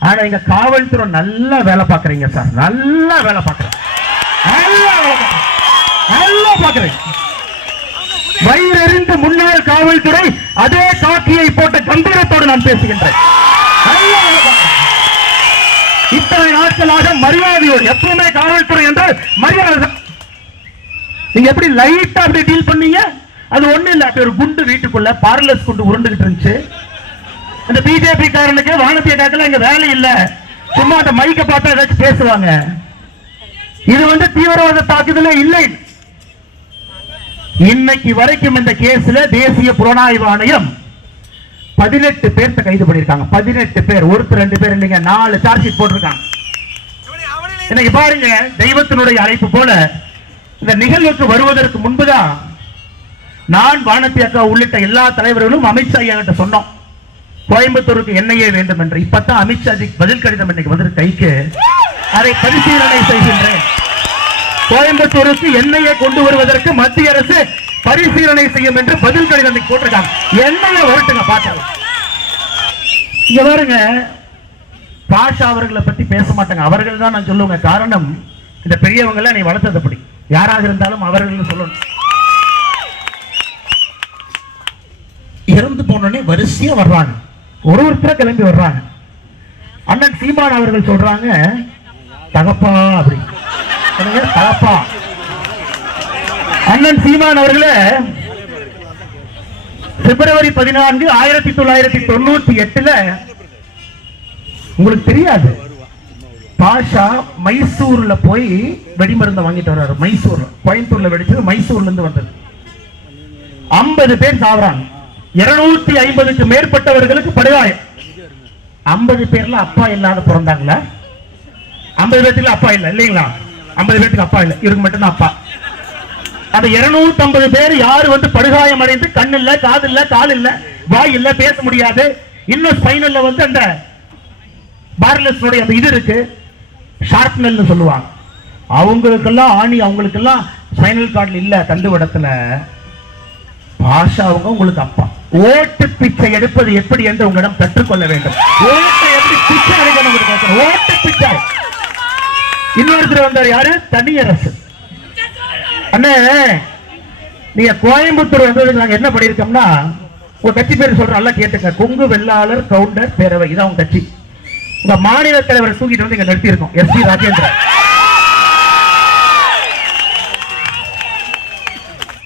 ஆனா எங்க காவல்துறை நல்லா வேலை பாக்குறீங்க சார். நல்லா வேலை பாக்குறேன் நல்லா வேலை பாக்குறேன் முன்னாள் காவல்துறை அதே காக்கியை போட்ட கம்பீரத்தோடு நான் பேசுகின்றேன். இத்தனை நாட்களாக மரியாதையோடு எப்பவுமே காவல்துறை என்றால் மரியாதை நீங்க எப்படி லைட்டா அப்படி டீல் பண்ணீங்க? அது ஒண்ணு இல்ல அப்படி ஒரு குண்டு வீட்டுக்குள்ள பார்லஸ் குண்டு உருண்டுகிட்டு இருந்துச்சு. அந்த பிஜேபி காரனுக்கு வானத்திய காலத்துல இங்க வேலை இல்ல. சும்மா அந்த மைக்க பார்த்தா ஏதாச்சும் பேசுவாங்க. இது வந்து தீவிரவாத தாக்குதல இல்லை. இன்னைக்கு வரைக்கும் இந்த கேஸ்ல தேசிய புலனாய்வு ஆணையம் பதினெட்டு பேர்த்த கைது பண்ணிருக்காங்க பதினெட்டு பேர். ஒருத்தர் ரெண்டு பேர் இல்லைங்க. நாலு சார்ஜ் ஷீட் போட்டிருக்காங்க. இன்னைக்கு பாருங்க தெய்வத்தினுடைய அழைப்பு போல இந்த நிகழ்வுக்கு வருவதற்கு முன்புதான் நான் வானத்தி அக்கா உள்ளிட்ட எல்லா தலைவர்களும் அமித்ஷா என்கிட்ட சொன்னோம். கோயம்புத்தூருக்கு என்னையே வேண்டும் என்று இப்பதான் அமித்ஷாஜிக்கு பதில் கடிதம் இன்னைக்கு வந்து கைக்கு. அதை பரிசீலனை செய்கின்றேன். கோயம்புத்தூருக்கு எண்ணெயை கொண்டு வருவதற்கு மத்திய அரசு பரிசீலனை செய்யும் என்று பதில் கடிதம் போட்டிருக்காங்க. எண்ணெயை வரட்டுங்க பாத்தாங்க இங்க பாருங்க பாஷா அவர்களை பத்தி பேச மாட்டாங்க. அவர்கள் தான் நான் சொல்லுவேங்க. காரணம் இந்த பெரியவங்களை நீ வளர்த்தது அப்படி யாராக இருந்தாலும் அவர்கள் சொல்லணும். இறந்து போனோடனே வரிசையா வர்றாங்க ஒரு ஒருத்தர கிளம்பி வர்றாங்க. அண்ணன் சீமான் அவர்கள் சொல்றாங்க தகப்பா அப்படி. தகப்பா. அண்ணன் சீமான் அவர்களே பிப்ரவரி பதினான்கு ஆயிரத்தி தொள்ளாயிரத்தி தொண்ணூத்தி எட்டுல உங்களுக்கு தெரியாது பாஷா மைசூர்ல போய் வெடிமருந்தை வாங்கிட்டு வர்றாரு மைசூர்ல. கோயம்புத்தூர்ல வெடிச்சது மைசூர்ல இருந்து வந்தது. ஐம்பது பேர் சாவறாங்க. இருநூத்தி ஐம்பதுக்கு மேற்பட்டவர்களுக்கு படுகாயம். ஐம்பது பேர்ல அப்பா இல்லாத பிறந்தாங்களா? ஐம்பது பேர்த்துல அப்பா இல்ல இல்லைங்களா? ஐம்பது பேர்த்துக்கு அப்பா இல்ல இவருக்கு மட்டும்தான் அப்பா. அந்த இருநூத்தி ஐம்பது பேர் யாரு வந்து படுகாயம் அடைந்து கண் இல்ல காது இல்ல கால் இல்ல வாய் இல்ல பேச முடியாது. இன்னும் ஸ்பைனல்ல வந்து அந்த பார்லஸ்னுடைய அந்த இது இருக்கு ஷார்ப்னல் சொல்லுவாங்க. அவங்களுக்கெல்லாம் ஆணி அவங்களுக்கெல்லாம் ஸ்பைனல் கார்டில் இல்ல தண்டுவடத்துல. பாஷா அவங்க உங்களுக்கு அப்பா. ஓட்டு பிச்சை எடுப்பது எப்படி என்று உங்களிடம் கற்றுக்கொள்ள வேண்டும். ஓட்டை எப்படி பிச்சை எடுக்கணும் ஓட்டு பிச்சை. இன்னொருத்தர் வந்தார். யாரு? தனியரசு. அண்ணே நீங்க கோயம்புத்தூர் வந்ததுக்கு நாங்க என்ன பண்ணிருக்கோம்னா உங்க கட்சி பேர் சொல்ற நல்லா கொங்கு வெள்ளாளர் கவுண்டர் பேரவை. இதான் உங்க கட்சி. உங்க மாநில தலைவரை தூக்கிட்டு வந்து இங்க நிறுத்தி எஸ் பி ராஜேந்திரன்.